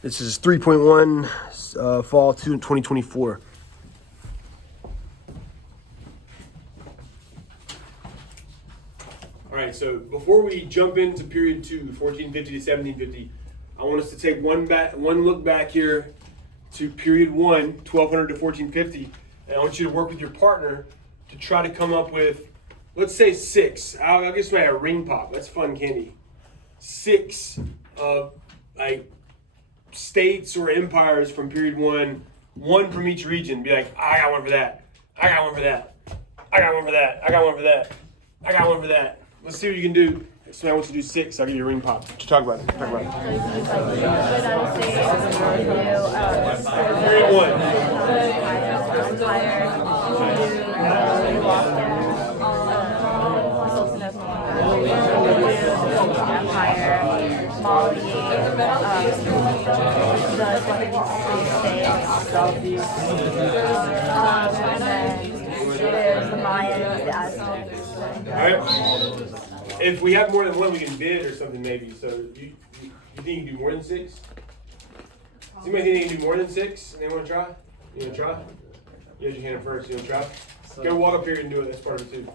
This is 3.1 fall 2024. All right, so before we jump into period 2, 1450 to 1750, I want us to take one look back here to period 1, 1200 to 1450, and I want you to work with your partner to try to come up with, let's say 6. I'll give somebody a ring pop. That's fun candy. 6 like states or empires from period 1, 1 from each region. Be like, I got one for that. I got one for that. I got one for that. I got one for that. I got one for that. Let's see what you can do. If somebody wants to do 6, I'll give you a ring pop. Talk about it. Talk about it. Period 1. Alright. If we have more than 1, we can bid or something maybe. So you think you can do more than 6? Does anybody think they can do more than 6? Anyone want to try? You want to try? You had your hand up first. You want to try? Go walk up here and do it. That's part of it too.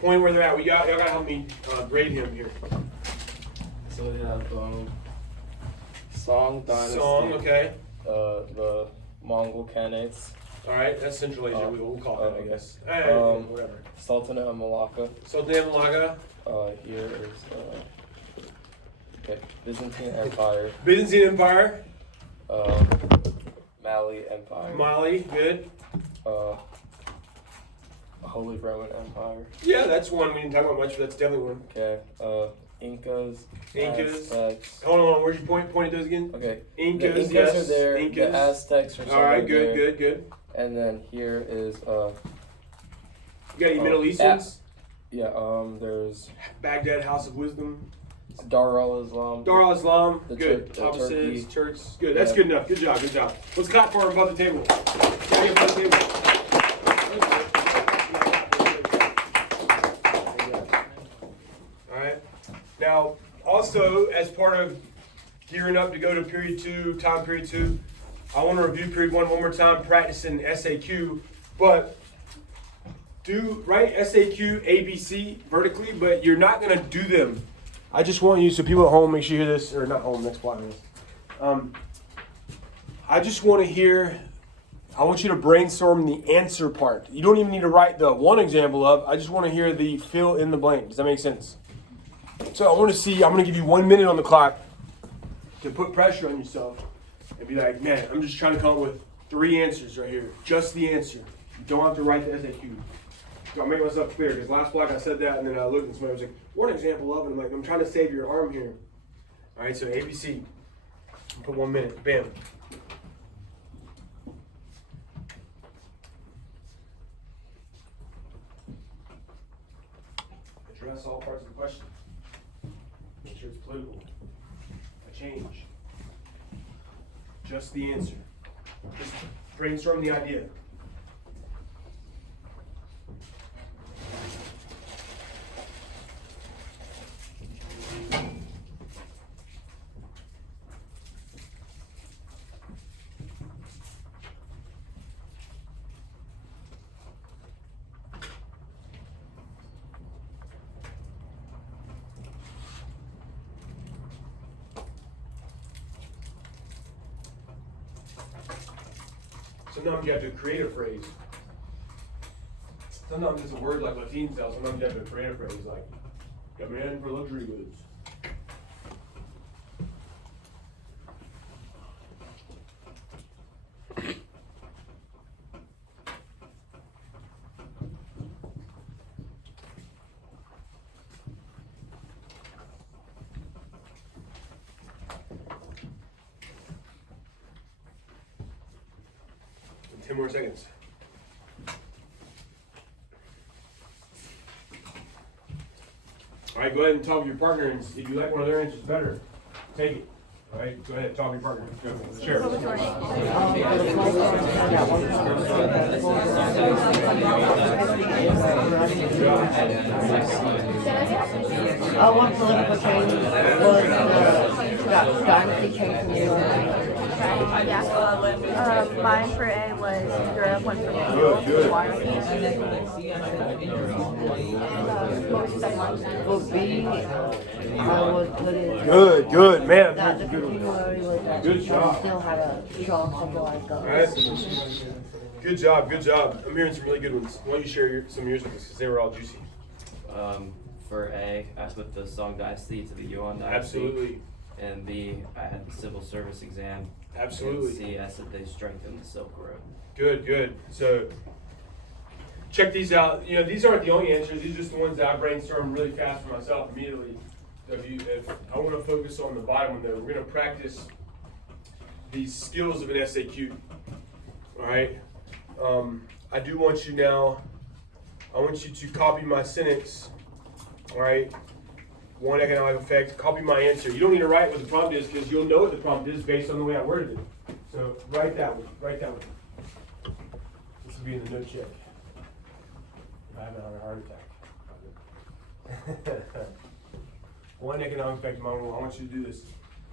Point where they're at. Y'all got to help me grade him here. So we have Song Dynasty. Song, okay. The Mongol Khanates. All right, that's Central Asia. We'll call that, I guess. Whatever. Sultanate of Malacca. Sultanate of Malacca. Here is Byzantine Empire. Byzantine Empire. Mali Empire. Mali, good. Holy Roman Empire. Yeah, that's one we didn't talk about much, but that's definitely one. Okay. Incas. Aztecs. Hold on. Where's your point? Point at those again. Okay. Incas, the Incas yes. are there. Incas. The Aztecs are somewhere all right, there. good. And then here is You got any Middle Easterns? Yeah. There's Baghdad, House of Wisdom. Dar al-Islam. Dar al-Islam. Good. Turkey. Turks. Good. That's good enough. Good job. Let's clap for him above the table. Above the table. All right. Now, also, as part of gearing up to go to period 2, time period 2, I want to review period 1 more time, practicing SAQ, but write SAQ, ABC vertically, but you're not going to do them. I just want you, so people at home, make sure you hear this, or not home, next block is. I just want to hear, I want you to brainstorm the answer part. You don't even need to write the one example of, I just want to hear the fill in the blank. Does that make sense? So I want to see, I'm going to give you 1 minute on the clock to put pressure on yourself and be like, man, I'm just trying to come up with 3 answers right here. Just the answer. You don't have to write the SAQ. I'll make myself clear, because last block I said that, and then I looked and somebody was like, what example of it? I'm like, I'm trying to save your arm here. All right, so ABC. Put 1 minute. Bam. Address all parts of the question. Make sure it's political. A change. Just the answer. Just brainstorm the idea. Sometimes you have to create a phrase. Sometimes it's a word like Latin style. Sometimes you have to create a phrase like, got me in for luxury goods. In 10 more seconds. All right, go ahead and talk with your partner, and if you like one of their answers better, take it. All right, go ahead, talk to your partner. Share. One political change was that dynasty came from Yeah. Mine for A was Europe, one for Good, good. water. What would you say, Mike? For B, I would put it Good, good, man. that the continuary was that Good I job. still had a shock something like that. Alright. Good job, good job. I'm hearing some really good ones. Why don't you share some of yours with us because they were all juicy. For A, I put the Song Dynasty to the Yuan Dynasty. Absolutely. And B, I had the civil service exam. Absolutely. And C, I said they strengthened the Silk Road. Good, good. So check these out. You know, these aren't the only answers. These are just the ones that I brainstormed really fast for myself immediately. So if I want to focus on the bottom one there, we're going to practice these skills of an SAQ. All right. I do want you now, I want you to copy my sentence. All right. One economic effect, copy my answer. You don't need to write what the prompt is because you'll know what the prompt is based on the way I worded it. So write that one, write that one. This will be in the note check. If I haven't had a heart attack. One economic effect, I want you to do this.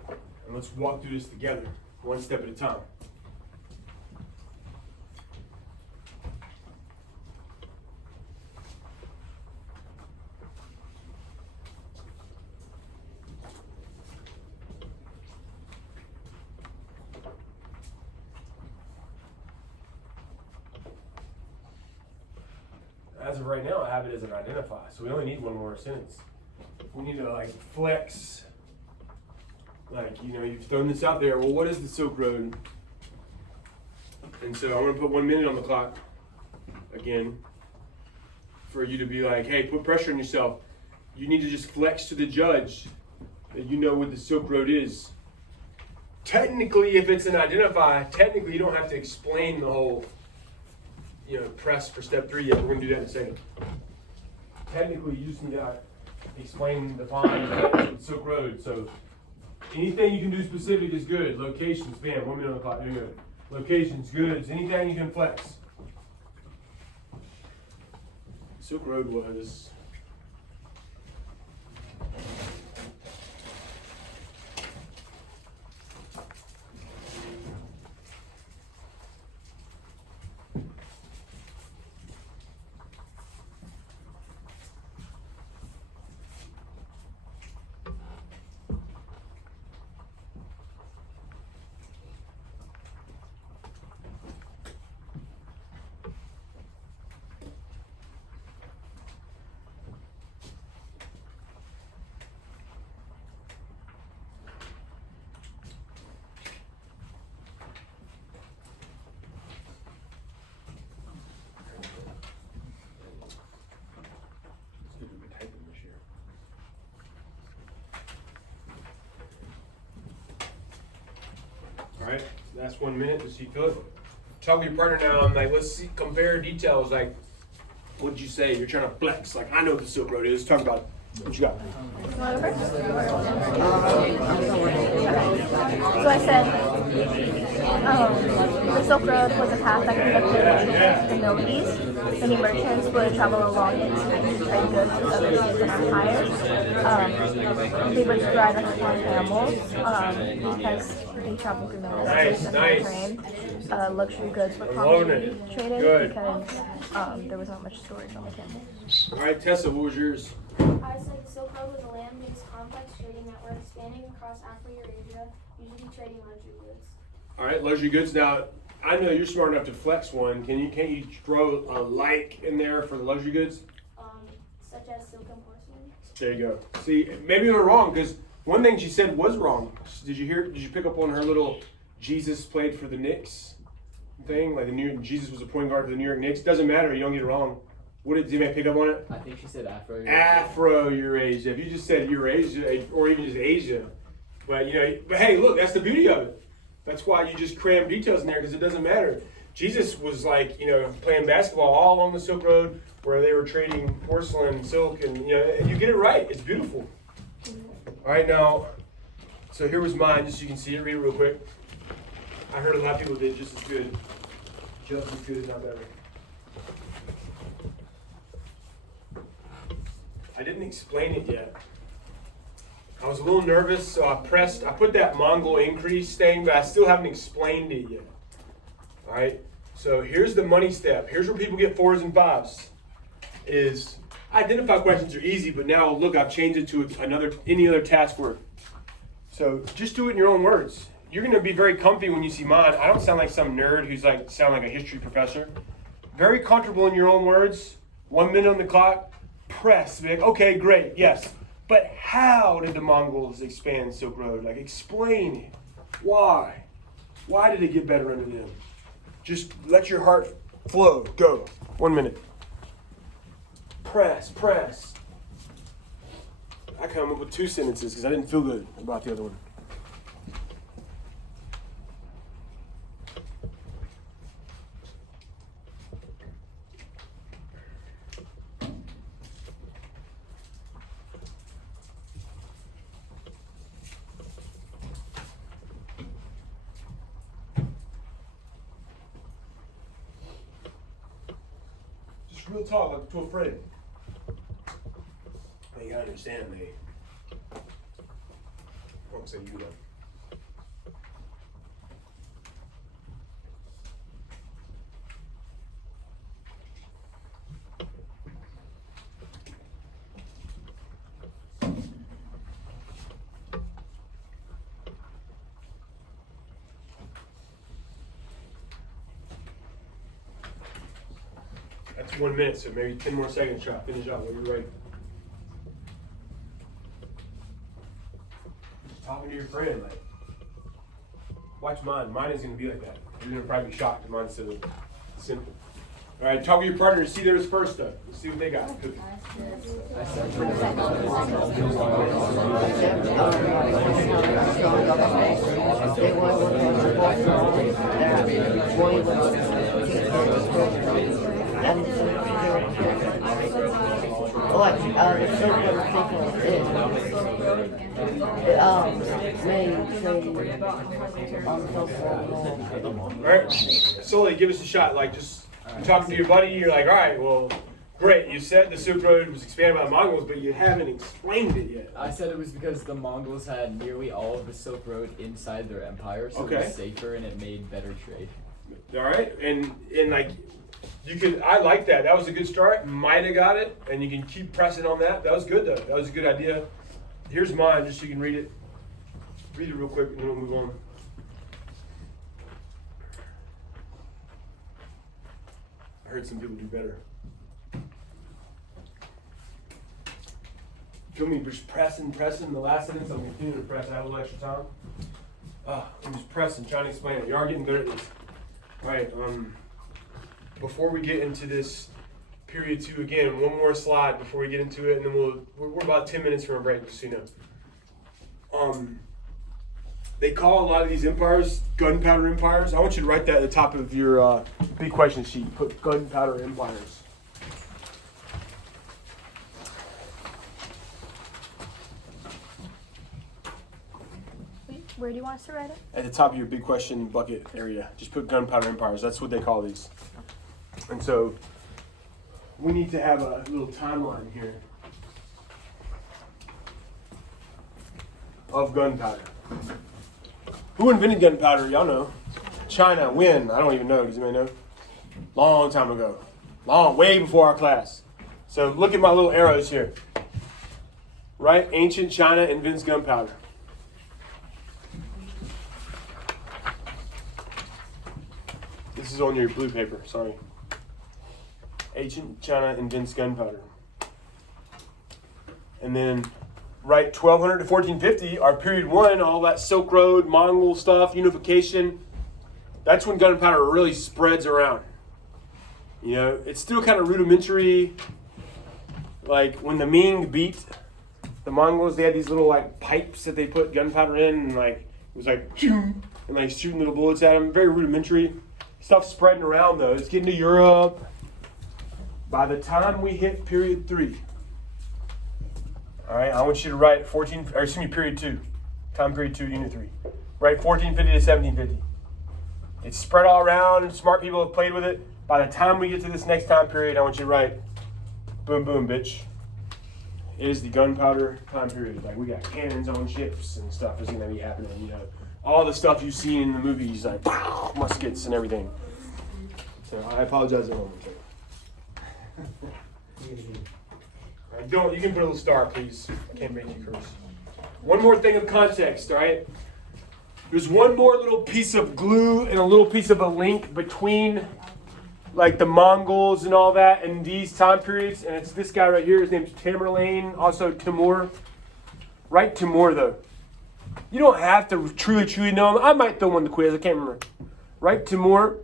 And let's walk through this together, one step at a time. As of right now, I have it as an identify, so we only need one more sentence. We need to like flex, like, you know, you've thrown this out there, well, what is the Silk Road? And so I'm gonna put 1 minute on the clock, again, for you to be like, hey, put pressure on yourself. You need to just flex to the judge that you know what the Silk Road is. Technically, if it's an identify, technically you don't have to explain the whole, you know, press for step 3 yet. We're gonna do that in a second. Technically, you just need to explain the fine Silk Road. So anything you can do specific is good. Locations, bam, 1 minute on the clock, there you go. Locations, goods, anything you can flex. Silk Road was Alright, that's 1 minute. Does he feel it? Talk with your partner now and like, let's see, compare details. Like, what'd you say? You're trying to flex. Like, I know what the Silk Road is. Talk about what you got. So I said, the Silk Road was a path that connected the Middle East. Many merchants would travel along it to trade goods with other ships and empires. They would ride on camels because they traveled through Middle East. Nice. Train. Luxury goods were commonly traded because there was not much storage on the camel. Alright, Tessa, what was yours? I said the Silk Road was a land-based complex trading network spanning across Afro-Eurasia, usually trading luxury goods. Alright, luxury goods. Now, I know you're smart enough to flex one. Can't you throw a like in there for the luxury goods? Such as silk and porcelain. There you go. See, maybe we're wrong because one thing she said was wrong. Did you pick up on her little Jesus played for the Knicks thing? Like Jesus was a point guard for the New York Knicks. Doesn't matter. You don't get it wrong. What did anybody pick up on it? I think she said Afro. Afro-Eurasia. If you just said Eurasia or even just Asia, but hey, look, that's the beauty of it. That's why you just cram details in there because it doesn't matter. Jesus was like, playing basketball all along the Silk Road where they were trading porcelain and silk, and and you get it right. It's beautiful. All right, now, so here was mine, just so you can see it. Read it real quick. I heard a lot of people did just as good. Just as good, not better. I didn't explain it yet. I was a little nervous, so I put that Mongol increase thing, but I still haven't explained it yet. All right, so here's the money step. Here's where people get 4s and 5s. Is identify questions are easy, but now look, I've changed it to any other task word. So just do it in your own words. You're gonna be very comfy when you see mine. I don't sound like some nerd who's sound like a history professor. Very comfortable in your own words. 1 minute on the clock. Press. Be like, okay, great, yes. But how did the Mongols expand Silk Road? Like, explain it. Why? Why did it get better under them? Just let your heart flow. Go. 1 minute. Press. I come up with 2 sentences because I didn't feel good about the other one. Real talk, like to a friend. Hey, you gotta understand me. I won't say you though. That's 1 minute, so maybe 10 more seconds. Try to finish out what you're ready. Just talking to your friend, like, watch mine. Mine is gonna be like that. You're gonna probably be shocked. Mine's so simple. All right, talk with your partner. See theirs first, though. Let's see what they got. Cookie. All right, Sully, give us a shot. Like, just you're talking to your buddy. You're like, all right, well, great. You said the Silk Road was expanded by the Mongols, but you haven't explained it yet. I said it was because the Mongols had nearly all of the Silk Road inside their empire, so Okay. it was safer and it made better trade. All right, and like, you could. I like that. That was a good start. Might have got it, and you can keep pressing on that. That was good, though. That was a good idea. Here's mine, just so you can read it. Read it real quick, and then we'll move on. I heard some people do better. Feel me just pressing. The last sentence, I'm continuing to press. I have a little extra time. I'm just pressing, trying to explain it. You are getting good at this. All right. Before we get into this period 2 again, one more slide before we get into it, and then we're about 10 minutes from a break, just so you know. They call a lot of these empires gunpowder empires. I want you to write that at the top of your big question sheet. Put gunpowder empires. Where do you want us to write it? At the top of your big question bucket area. Just put gunpowder empires. That's what they call these. And so we need to have a little timeline here of gunpowder. Who invented gunpowder? Y'all know. China. When? I don't even know. Does anybody know? Long time ago. Way before our class. So look at my little arrows here. Right? Ancient China invents gunpowder. This is on your blue paper, sorry. Ancient China invents gunpowder. And then, right, 1200 to 1450, our period 1, all that Silk Road, Mongol stuff, unification, that's when gunpowder really spreads around. You know, it's still kind of rudimentary. Like, when the Ming beat the Mongols, they had these little, like, pipes that they put gunpowder in, and, like, it was like, and, like, shooting little bullets at them. Very rudimentary. Stuff spreading around, though. It's getting to Europe. By the time we hit period 3, all right, I want you to write period 2, time period 2, unit 3. Write 1450 to 1750. It's spread all around. Smart people have played with it. By the time we get to this next time period, I want you to write, boom, boom, bitch. is the gunpowder time period. Like we got cannons on ships and stuff is gonna be happening, you know. All the stuff you've seen in the movies, like muskets and everything. So I apologize at home. Don't, you can put a little star, please. I can't make you curse. One more thing of context, all right? There's one more little piece of glue and a little piece of a link between like the Mongols and all that and these time periods, and it's this guy right here. His name's Tamerlane, also Timur. Right, Timur though. You don't have to truly know him. I might throw one in the quiz. I can't remember. Right, Timur.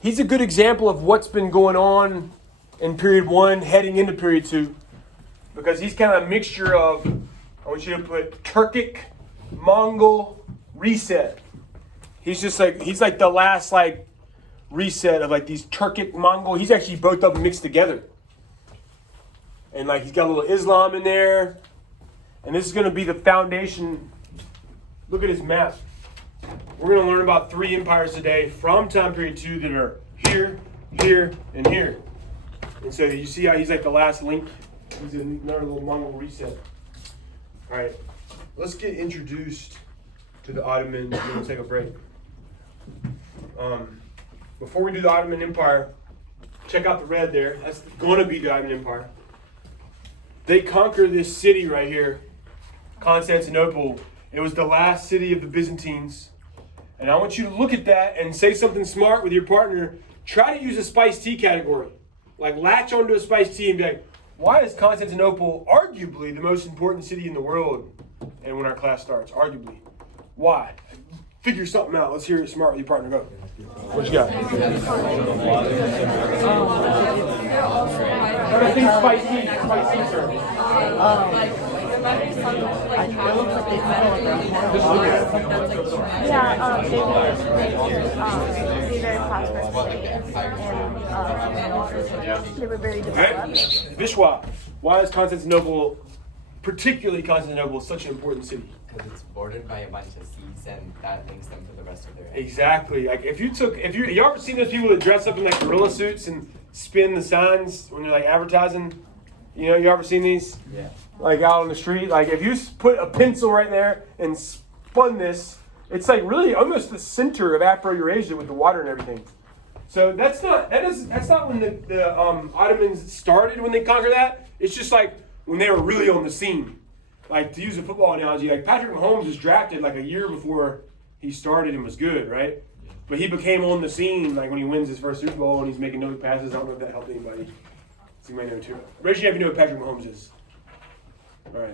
He's a good example of what's been going on in period 1 heading into period 2, because he's kind of a mixture of, I want you to put Turkic, Mongol, reset. He's like the last like reset of like these Turkic, Mongol. He's actually both of them mixed together. And like he's got a little Islam in there. And this is going to be the foundation. Look at his map. We're going to learn about 3 empires today from time period 2 that are here, here, and here. And so you see how he's like the last link? He's another little Mongol reset. All right, let's get introduced to the Ottomans and then we'll take a break. Before we do the Ottoman Empire, check out the red there. That's going to be the Ottoman Empire. They conquer this city right here, Constantinople. It was the last city of the Byzantines. And I want you to look at that and say something smart with your partner. Try to use a spiced tea category. Like latch onto a spiced tea and be like, why is Constantinople arguably the most important city in the world? And when our class starts, arguably. Why? Figure something out. Let's hear it smart with your partner. Go. What you got? I think spiced tea, sir. I feel like they fell Just look at it. Yeah, they very prosperous city, and they were very All right, developed. Vishwa. Why is Constantinople, particularly Constantinople, such an important city? Because it's bordered by a bunch of seas, and that links them to the rest of their area. Exactly. Like you ever seen those people that dress up in like gorilla suits and spin the signs when they're like advertising? You know, you ever seen these? Yeah. Like out on the street. Like if you put a pencil right there and spun this, it's like really almost the center of Afro-Eurasia with the water and everything. So that's not when the Ottomans started when they conquered that. It's just like when they were really on the scene. Like to use a football analogy, like Patrick Mahomes was drafted like a year before he started and was good, right? But he became on the scene like when he wins his first Super Bowl and he's making no passes. I don't know if that helped anybody. So you might know too. Raise your hand if you know what Patrick Mahomes is. All right.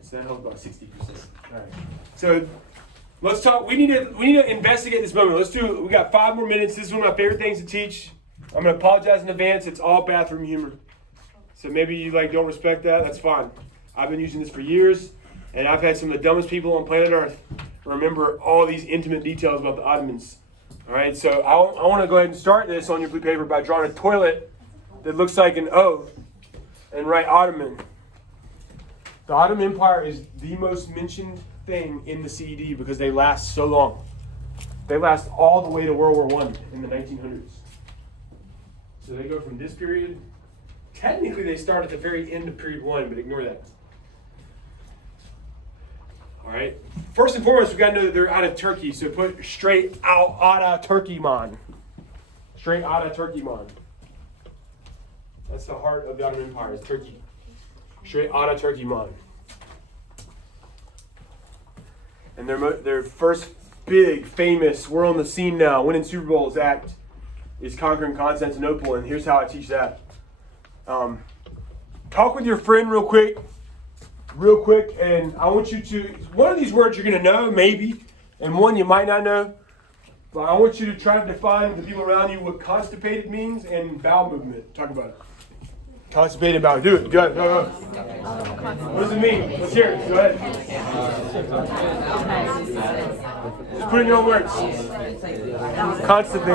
So that helped about 60%. All right. So let's talk. We need to investigate this moment. We got 5 more minutes. This is one of my favorite things to teach. I'm gonna apologize in advance. It's all bathroom humor. So maybe you like don't respect that. That's fine. I've been using this for years, and I've had some of the dumbest people on planet Earth remember all these intimate details about the Ottomans. All right. So I want to go ahead and start this on your blue paper by drawing a toilet that looks like an O and write Ottoman. The Ottoman Empire is the most mentioned thing in the CED because they last so long. They last all the way to World War I in the 1900s. So they go from this period. Technically, they start at the very end of period 1, but ignore that. All right. First and foremost, we've got to know that they're out of Turkey. So put straight out of Turkeyman. Straight out of Turkeyman. That's the heart of the Ottoman Empire, is Turkey. Straight out of Turkeyman. And their first big, famous, we're on the scene now, winning Super Bowls act is conquering Constantinople. And here's how I teach that. Talk with your friend real quick, and I want you to, one of these words you're going to know, maybe, and one you might not know, but I want you to try to define with the people around you what constipated means and bowel movement. Talk about it. Constipated bowel. Do it. Go ahead. Go. What does it mean? Let's hear it. Go ahead. Just put it in your own words. Constipated.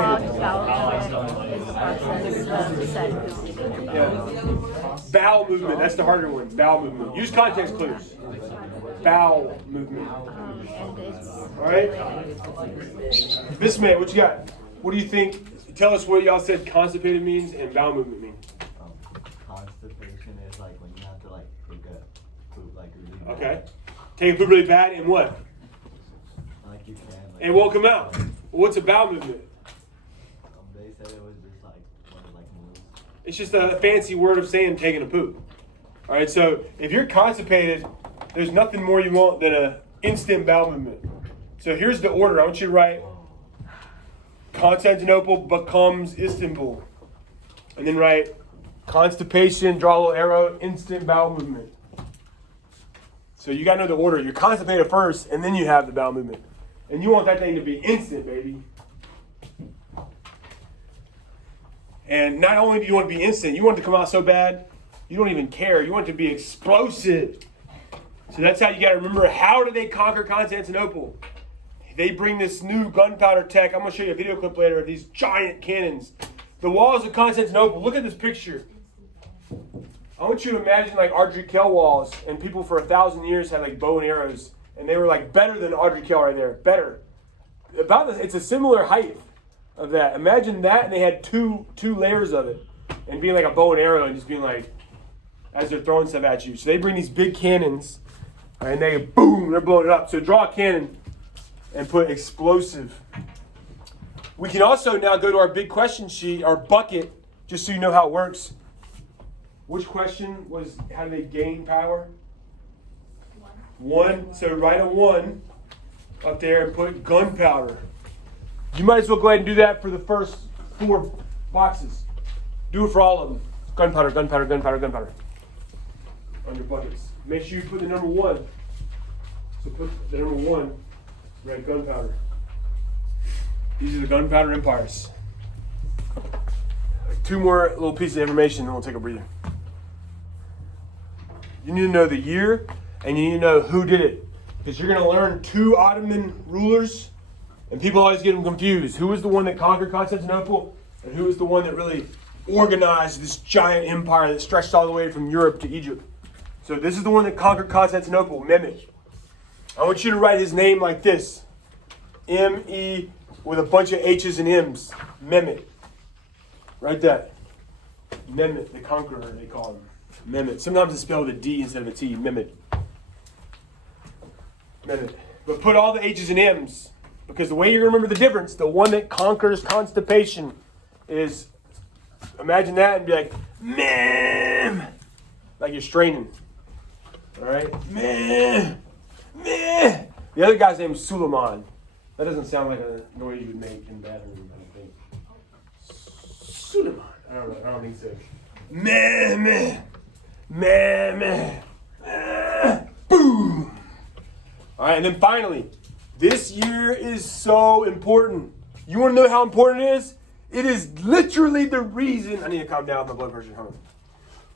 Yeah. Bowel movement. That's the harder one. Bowel movement. Use context clues. Bowel movement. All right. This man, what you got? What do you think? Tell us what y'all said constipated means and bowel movement means. Constipation is like when you have to like Okay. Take a poop really bad and what? Like you can. Like, It won't come out. Well, what's a bowel movement? they said it was just like one of like moves. It's just a fancy word of saying taking a poop. All right, so if you're constipated, there's nothing more you want than an instant bowel movement. So here's the order. I want you to write Constantinople becomes Istanbul. And then write constipation, draw a little arrow, instant bowel movement. So you got to know the order. You're constipated first, and then you have the bowel movement. And you want that thing to be instant, baby. And not only do you want it to be instant, you want it to come out so bad, you don't even care. You want it to be explosive. So that's how you got to remember, how did they conquer Constantinople? They bring this new gunpowder tech. I'm going to show you a video clip later of these giant cannons. The walls of Constantinople, look at this picture. I want you to imagine like Audrey Kell walls, and people for 1,000 years had like bow and arrows, and they were like better than Audrey Kell right there, better. About this, it's a similar height of that. Imagine that, and they had two layers of it, and being like a bow and arrow, and just being like, as they're throwing stuff at you. So they bring these big cannons, and they boom, they're blowing it up. So draw a cannon and put explosive. We can also now go to our big question sheet, our bucket, just so you know how it works. Which question was, how do they gain power? 1. So write a 1 up there and put gunpowder. You might as well go ahead and do that for the first 4 boxes. Do it for all of them. Gunpowder, gunpowder, gunpowder, gunpowder. On your buckets. Make sure you put the number 1. So put the number 1, write gunpowder. These are the gunpowder empires. 2 more little pieces of information, then we'll take a breather. You need to know the year, and you need to know who did it. Because you're going to learn 2 Ottoman rulers, and people always get them confused. Who was the one that conquered Constantinople, and who was the one that really organized this giant empire that stretched all the way from Europe to Egypt? So this is the one that conquered Constantinople, Mehmet. I want you to write his name like this. M-E with a bunch of H's and M's. Mehmet. Write that. Mehmet, the conqueror, they call him. Mehmet. Sometimes it's spelled with a D instead of a T. Mehmet. Mehmet. But put all the H's and M's, because the way you're going to remember the difference, the one that conquers constipation is, imagine that and be like, meh, like you're straining. All right? Meh, meh. The other guy's name is Suleiman. That doesn't sound like a noise you would make in bathroom, I don't think. Suleiman. I don't think so. Meh, meh. Meh, meh. Boom. All right, and then finally, this year is so important. You want to know how important it is? It is literally the reason. I need to calm down with my blood pressure. Hold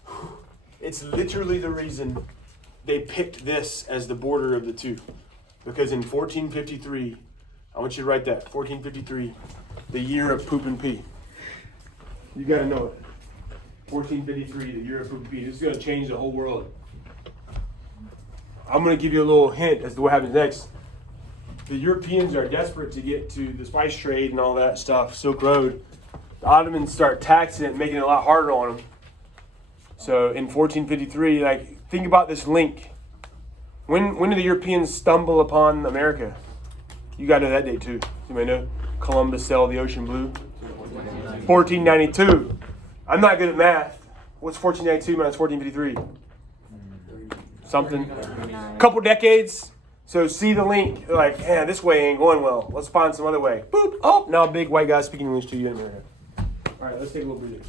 on. It's literally the reason they picked this as the border of the 2. Because in 1453, I want you to write that, 1453, the year of poop and pee. You got to know it. 1453, the year of poop and pee. This is going to change the whole world. I'm going to give you a little hint as to what happens next. The Europeans are desperate to get to the spice trade and all that stuff, Silk Road. The Ottomans start taxing it and making it a lot harder on them. So in 1453, like, think about this link. When did the Europeans stumble upon America? You got to know that date too. Anybody know? Columbus sailed the ocean blue. 1492. I'm not good at math. What's 1492 minus 1453? Something. Couple decades. So see the link. They're like, yeah, this way ain't going well. Let's find some other way. Boop. Oh, now a big white guy speaking English to you in America. All right, let's take a little breather.